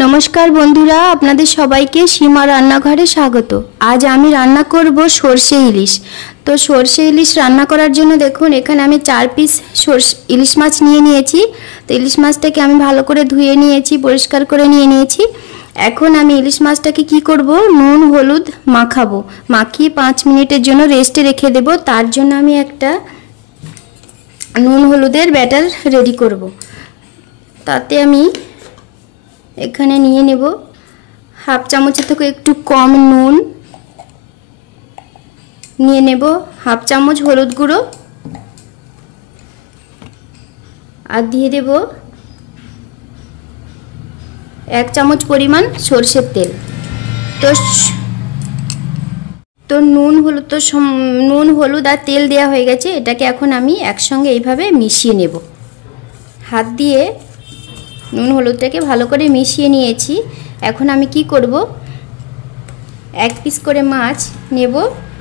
नमस्कार बंधुरा आपनादेर सबाइके सीमा रान्नाघरे स्वागत। आज आमी रान्ना करब सर्षे इलिश। तो सर्षे इलिश रान्ना करार जोन्नो देखुन एखाने आमी 4 पिस इलिश माछ निये नियेछि। तो इलिश माछटाके आमी भालो करे धुए नियेछि, परिष्कार करे निये नियेछि। এখন আমি ইলিশ মাছটাকে কি করব, নুন হলুদ মাখাবো, মাখিয়ে 5 মিনিটের জন্য রেস্টে রেখে দেব। তার জন্য আমি একটা নুন হলুদের ব্যাটার রেডি করব। তাতে আমি এখানে নিয়ে নেব হাফ চামচের থেকে একটু কম নুন, নিয়ে নেব হাফ চামচ হলুদ গুঁড়ো আর দিয়ে দেব 1 চামচ পরিমাণ সরষের তেল। তো নুন হলুদ আর তেল দেওয়া হয়ে গেছে। এটাকে এখন আমি একসঙ্গে এইভাবে মিশিয়ে নেব। হাত দিয়ে নুন হলুদটাকে ভালো করে মিশিয়ে নিয়েছি। এখন আমি কি করব, 1 পিস করে মাছ নেব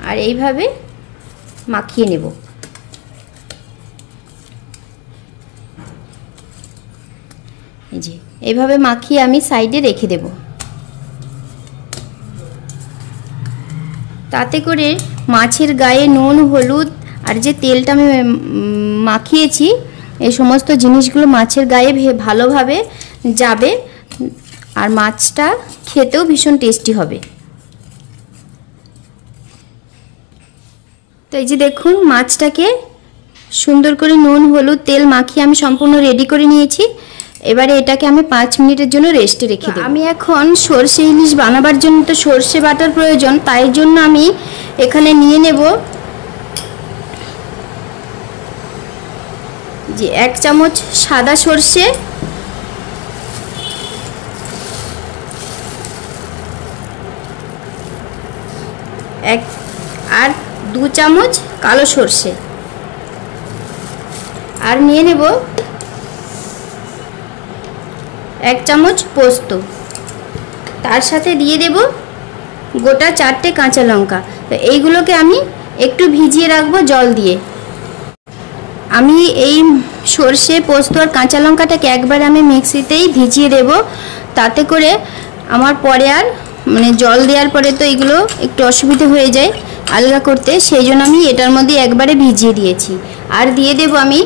আর এইভাবে মাখিয়ে নেব। এই যে এইভাবে মাখিয়ে আমি সাইডে রেখে দেব। তাতে করে মাছের গায়ে নুন হলুদ আর যে তেলটা আমি মাখিয়েছি এই সমস্ত জিনিসগুলো মাছের গায়ে ভালোভাবে যাবে আর মাছটা খেতেও ভীষণ টেস্টি হবে। তো এই যে দেখুন মাছটাকে সুন্দর করে নুন হলুদ তেল মাখিয়ে আমি সম্পূর্ণ রেডি করে নিয়েছি। এবারে এটাকে আমি 5 মিনিটের জন্য রেস্টে রেখে দেব। আমি এখন সরষে ইলিশ বানাবার জন্য তো সরষে বাটার প্রয়োজন, তাই জন্য আমি এখানে নিয়ে নেব যে 1 চামচ সাদা সরষে, আর 2 চামচ কালো সরষে, আর নিয়ে নেব 1 চামচ পোস্ত। তার সাথে দিয়ে দেব গোটা 4টে কাঁচা লঙ্কা। তো এইগুলোকে আমি একটু ভিজিয়ে রাখবো জল দিয়ে। আমি এই সরষে পোস্ত আর কাঁচা লঙ্কাটাকে একবার আমি মিক্সিতেই ভিজিয়ে দেব। তাতে করে আমার পরে আর জল দেওয়ার পরে তো এগুলো একটু অসুবিধা হয়ে যায় আলগা করতে, সেই জন্য আমি এটার মধ্যে একবারে ভিজিয়ে দিয়েছি। আর দিয়ে দেব আমি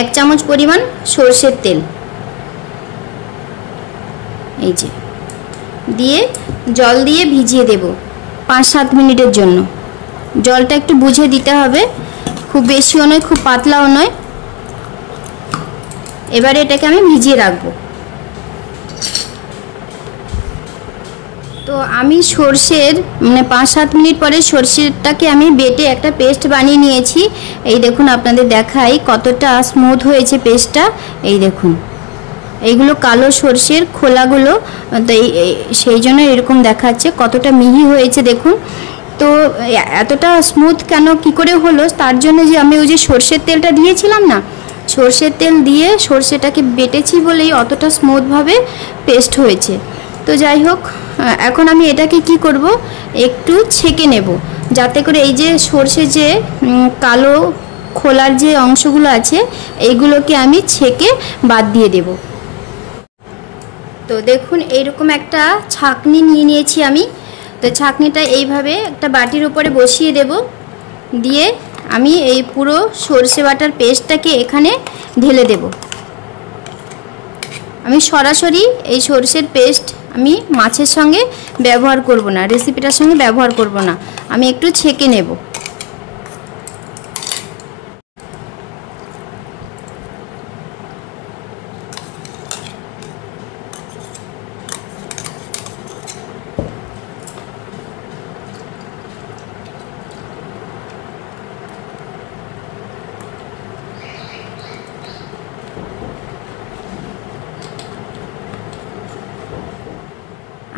1 চামচ পরিমাণ সরষের তেল। এই যে দিয়ে জল দিয়ে ভিজিয়ে দেব 5-7 মিনিটের জন্য। জলটা একটু বুঝে দিতে হবে, খুব বেশিও নয় খুব পাতলাও নয়। এবারে এটাকে আমি ভিজিয়ে রাখবো। তো আমি সরষের 5-7 মিনিট পরে সরষেটাকে আমি বেটে একটা পেস্ট বানিয়ে নিয়েছি। এই দেখুন আপনাদের দেখাই কতটা স্মুথ হয়েছে পেস্টটা। এই দেখুন এইগুলো কালো সরষের খোলাগুলো, তো সেই জন্য এরকম দেখাচ্ছে কতটা মিহি হয়েছে দেখুন। তো এতটা স্মুথ কেন কি করে হলো, তার জন্য যে আমি ওই যে সরষের তেলটা দিয়েছিলাম না, সরষের তেল দিয়ে সরষেটাকে বেটেছি বলেই অতটা স্মুথভাবে পেস্ট হয়েছে। তো যাই হোক, এখন আমি এটাকে কি করব, একটু ছেঁকে নেব যাতে করে এই যে সরষে যে কালো খোলার যে অংশগুলো আছে এইগুলোকে আমি ছেঁকে বাদ দিয়ে দেব। তো দেখুন এইরকম একটা ছাঁকনি নিয়ে নিয়েছি আমি। তো ছাঁকনিটা এইভাবে একটা বাটির উপরে বসিয়ে দেব, দিয়ে আমি এই পুরো সরষে বাটার পেস্টটাকে এখানে ঢেলে দেব। আমি সরাসরি এই সরষের পেস্ট আমি মাছের সঙ্গে ব্যবহার করব না, রেসিপিটার সঙ্গে ব্যবহার করব না, আমি একটু ছেঁকে নেব।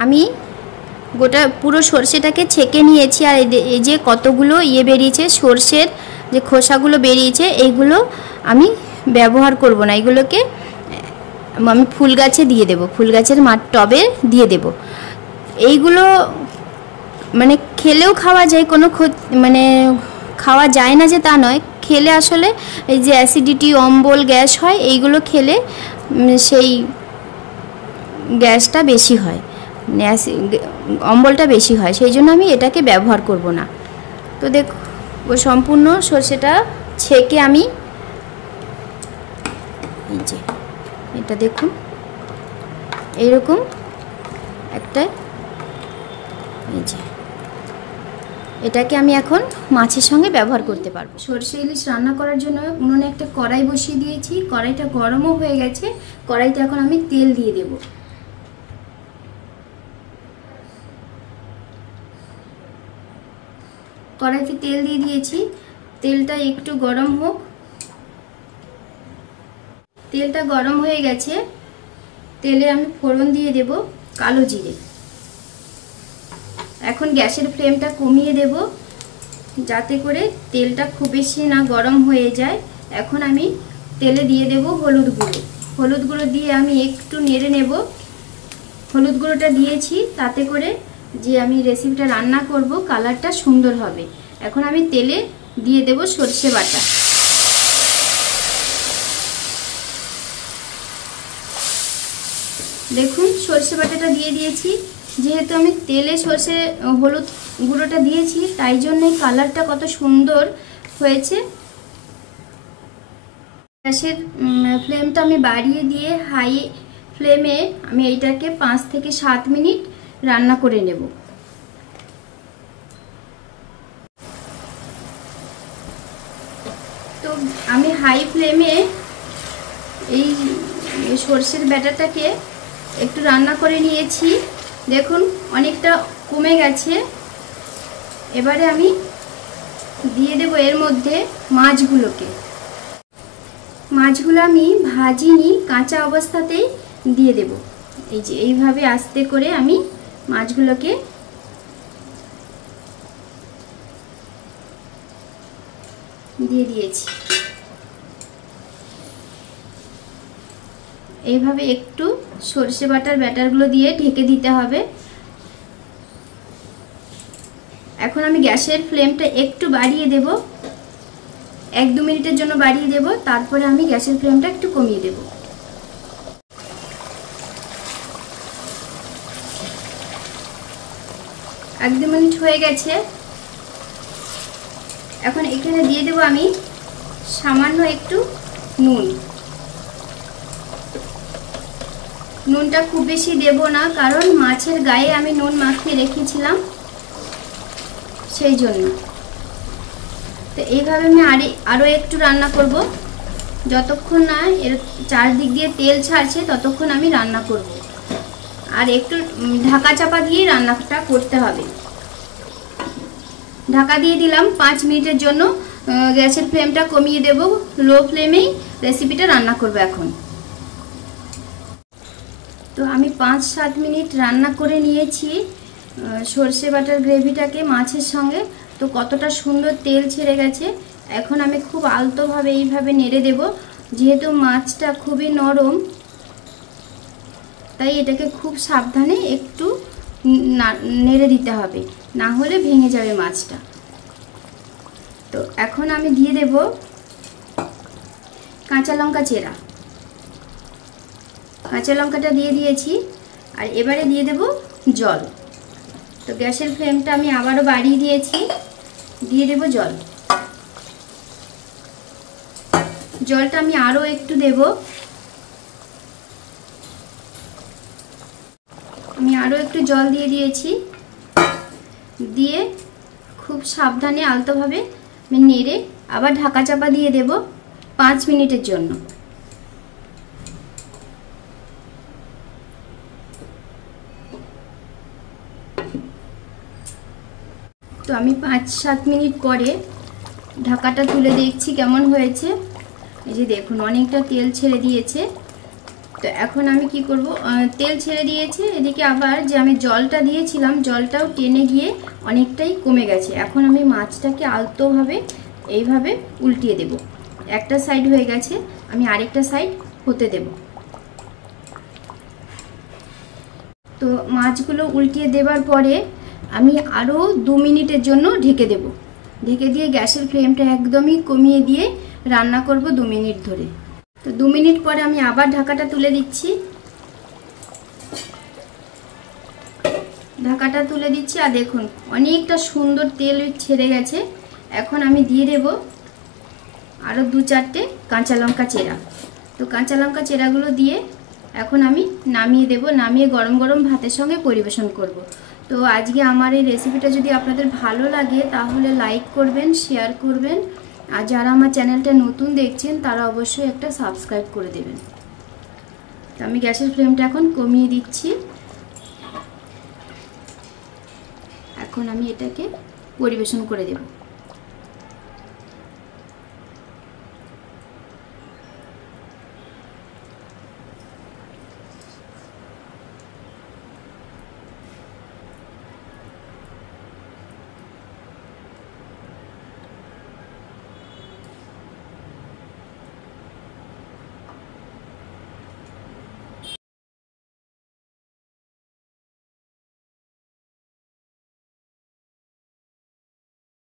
আমি গোটা পুরো সরষেটাকে ছেঁকে নিয়েছি। আর এই যে কতগুলো বেরিয়েছে সরষের যে খোসাগুলো বেরিয়েছে, এইগুলো আমি ব্যবহার করব না, এগুলোকে আমি ফুল গাছে দিয়ে দেব, ফুল গাছের টবে দিয়ে দেব। এইগুলো খেলেও খাওয়া যায়, কোনো খাওয়া যায় না যে তা নয়, খেলে আসলে এই যে অ্যাসিডিটি অম্বল গ্যাস হয় এইগুলো খেলে সেই গ্যাসটা বেশি হয়, অম্বলটা বেশি হয়, সেই জন্য আমি এটাকে ব্যবহার করব না। তো ও সম্পূর্ণ সর্ষেটা ছেঁকে আমি এই যে এটা দেখুন এইরকম একটা, এই যে এটাকে আমি এখন মাছের সঙ্গে ব্যবহার করতে পারবো। সর্ষে ইলিশ রান্না করার জন্য উনুনে একটা কড়াই বসিয়ে দিয়েছি, কড়াইটা গরমও হয়ে গেছে। কড়াইতে এখন আমি তেল দিয়ে দেব। কড়াইতে তেল দিয়ে দিয়েছি, তেলটা একটু গরম হোক। তেলটা গরম হয়ে গেছে, তেলে আমি ফোড়ন দিয়ে দেব কালো জিরে। এখন গ্যাসের ফ্লেমটা কমিয়ে দেব যাতে করে তেলটা খুব বেশি না গরম হয়ে যায়। এখন আমি তেলে দিয়ে দেব হলুদ গুঁড়ো। হলুদ গুঁড়ো দিয়ে আমি একটু নেড়ে নেব। হলুদ গুঁড়োটা দিয়েছি তাতে করে যে আমি রেসিপিটা রান্না করব কালারটা সুন্দর হবে। এখন আমি তেলে দিয়ে দেব সর্ষে বাটা। দেখুন সর্ষে বাটাটা দিয়ে দিয়েছি। যেহেতু আমি তেলে সর্ষে হলুদ গুঁড়োটা দিয়েছি তাই জন্যই কালারটা কত সুন্দর হয়েছে। গ্যাসের ফ্লেমটা আমি বাড়িয়ে দিয়ে হাই ফ্লেমে আমি এইটাকে 5 থেকে 7 মিনিট রান্না করে নেব। তো আমি হাই ফ্লেমে এই সর্ষের ব্যাটাটাকে একটু রান্না করে নিয়েছি। দেখুন অনেকটা কমে গেছে। এবারে আমি দিয়ে দেব এর মধ্যে মাছগুলোকে। মাছগুলো আমি ভাজিনি, কাঁচা অবস্থাতেই দিয়ে দেব। এই যে এইভাবে আস্তে করে আমি মাছগুলোকে দিয়ে দিয়েছি। এইভাবে একটু সর্ষে বাটার ব্যাটারগুলো দিয়ে ঢেকে দিতে হবে। এখন আমি গ্যাসের ফ্লেমটা একটু বাড়িয়ে দেব, 1-2 মিনিটের জন্য বাড়িয়ে দেব। তারপরে আমি গ্যাসের ফ্লেমটা একটু কমিয়ে দেব। এক 2 মিনিট হয়ে গেছে। এখন এখানে দিয়ে দেব আমি সামান্য একটু নুন। নুনটা খুব বেশি দেব না, কারণ মাছের গায়ে আমি নুন মাখিয়ে রেখেছিলাম, সেই জন্য। তো এইভাবে আমি আরও একটু রান্না করব। যতক্ষণ না এর চারদিক দিয়ে তেল ছাড়ছে ততক্ষণ আমি রান্না করব। আর একটু ঢাকা চাপা দিয়ে রান্নাটা করতে হবে। ঢাকা দিয়ে দিলাম 5 মিনিটের জন্য। গ্যাসের ফ্লেমটা কমিয়ে দেব, লো ফ্লেমেই রেসিপিটা রান্না করব এখন। তো আমি 5-7 মিনিট রান্না করে নিয়েছি সর্ষে বাটার গ্রেভিটাকে মাছের সঙ্গে। তো কতটা সুন্দর তেল ছেড়ে গেছে। এখন আমি খুব আলতোভাবে এইভাবে নেড়ে দেব। যেহেতু মাছটা খুবই নরম তাই এটাকে খুব সাবধানে একটু নেড়ে দিতে হবে, না হলে ভেঙে যাবে মাছটা। তো এখন আমি দিয়ে দেব কাঁচা লঙ্কা চেরা। কাঁচা লঙ্কাটা দিয়ে দিয়েছি। আর এবারে দিয়ে দেব জল। তো গ্যাসের ফ্লেমটা আমি আবারও বাড়িয়ে দিয়েছি, দিয়ে দেব জল। জলটা আমি আরও একটু দেব। আমি আরও একটু জল দিয়ে দিয়েছি। দিয়ে খুব সাবধানে আলতোভাবে আমি নেড়ে আবার ঢাকা চাপা দিয়ে দেব 5 মিনিটের জন্য। তো আমি 5-7 মিনিট পরে ঢাকাটা তুলে দেখছি কেমন হয়েছে। এই যে দেখুন অনেকটা তেল ছেড়ে দিয়েছে। তো এখন আমি কি করব, তেল ছেড়ে দিয়েছে, এদিকে আবার যে আমি জলটা দিয়েছিলাম জলটাও টেনে গিয়ে অনেকটাই কমে গেছে। এখন আমি মাছটাকে আলতোভাবে এইভাবে উল্টিয়ে দেব। একটা সাইড হয়ে গেছে, আমি আরেকটা সাইড হতে দেব। তো মাছগুলো উল্টিয়ে দেবার পরে আমি আরও 2 মিনিটের জন্য ঢেকে দেব। ঢেকে দিয়ে গ্যাসের ফ্লেমটা একদমই কমিয়ে দিয়ে রান্না করব 2 মিনিট ধরে। তো 2 মিনিট পরে আমি আবার ঢাকাটা তুলে দিচ্ছি। ঢাকাটা তুলে দিচ্ছি। আর দেখুন অনেকটা সুন্দর তেল ছেড়ে গেছে। এখন আমি দিয়ে দেব আরও 2-4টে কাঁচা লঙ্কা চেরা। তো কাঁচা লঙ্কা চেরাগুলো দিয়ে এখন আমি নামিয়ে দেব। নামিয়ে গরম গরম ভাতের সঙ্গে পরিবেশন করব। তো আজকে আমার এই রেসিপিটা যদি আপনাদের ভালো লাগে তাহলে লাইক করবেন, শেয়ার করবেন, আর যারা আমার চ্যানেলটা নতুন দেখছেন তারা অবশ্যই একটা সাবস্ক্রাইব করে দেবেন। তো আমি গ্যাসের ফ্লেমটা এখন কমিয়ে দিচ্ছি। এখন আমি এটাকে পরিবেশন করে দেব।